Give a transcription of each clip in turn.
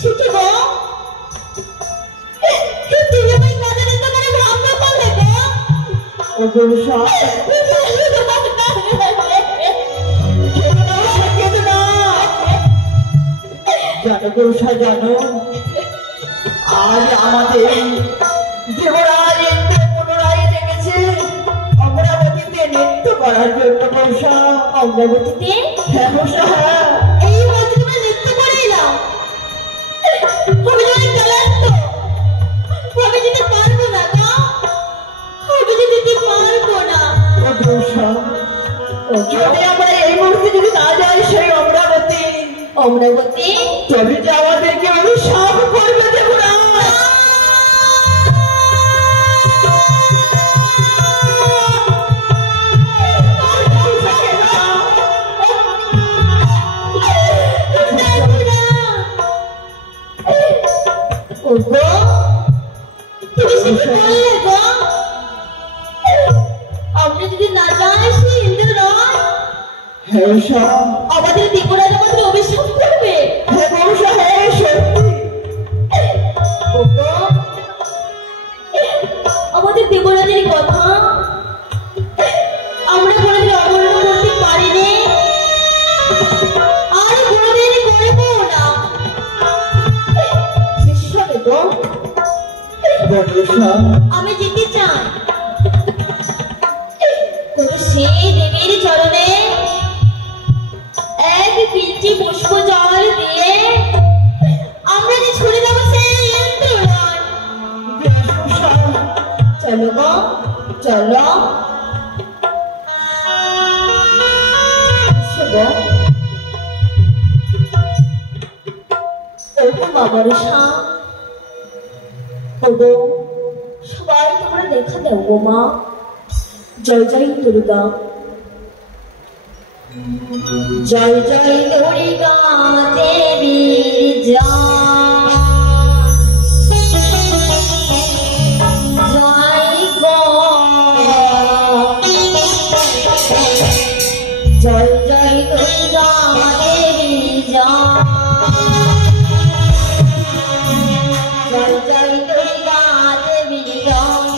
She জানো গৌসা জানো, আজ আমাদের দেবরাজ পুনরায় ডেকেছে অমরাবতীতে নৃত্য করার জন্য। গৌসা অমরাবতীতে? হ্যাঁ গৌসা, এই বলতে তোমরা নৃত্য করে এলাম? আমি অনেক ক্লান্ত, আমি যেতে পারবো না গো, আমি যেতে পারবো না। গৌসা যদি আমরা এই মুহূর্তে যদি না যাই সেই অমরাবতী, অমরাবতী তবে যে আমাদেরকে অভিশাপ করবে দেবরাজ। আমরা যদি না যাই সেই ইন্দ্ররাজ আমাদের দেবরাজ আমাদের অভিশাপ করবে। আমাদের দেবরাজের কথা আমরা কোনোদিন অবর্ণ করতে পারিনি, আর কোনোদিন করবো না। আমি যেতে চাই কোন সেই দেবীর চরণে এক পিঞ্চি পুষ্প জল দিয়ে আমরা যে ছুড়ে দেবো সেই ইন্দ্ররাজ। চলো গো চলো। বাবারসা সবাই তোমরা দেখা দেও গো মা। জয় জয় দুর্গা, জয় জয় দুর্গা দেবীর জয়, জয় গো জয় জয় দুর্গা দেবীর জয়, জয় জয় দুর্গা দেবীর জয়,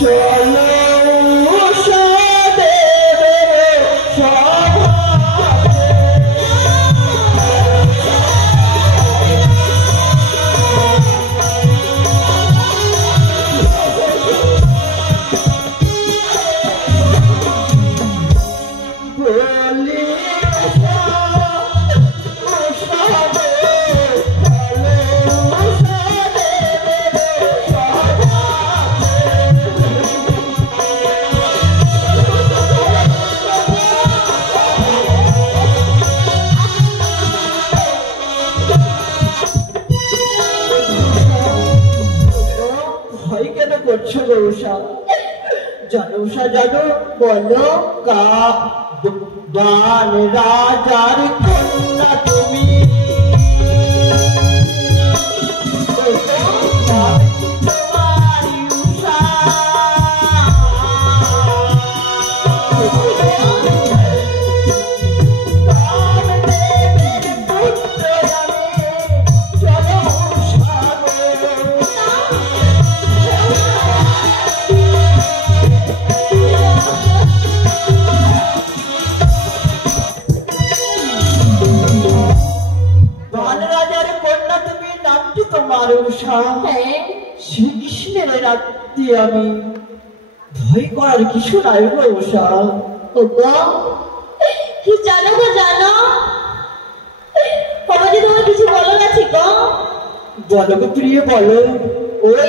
চলো বলছো গো উষা? জানো উষা জানো, বলো। বান রাজার কন্যা তুমি। শ্রীকৃষ্ণের রাত্রি আমি ভয় করার কিছু নাই গো উষা। কি জানো গো জানো, বাবাজি তোমার কিছু বলো না ঠিক? বলো গো প্রিয় বলো। ওই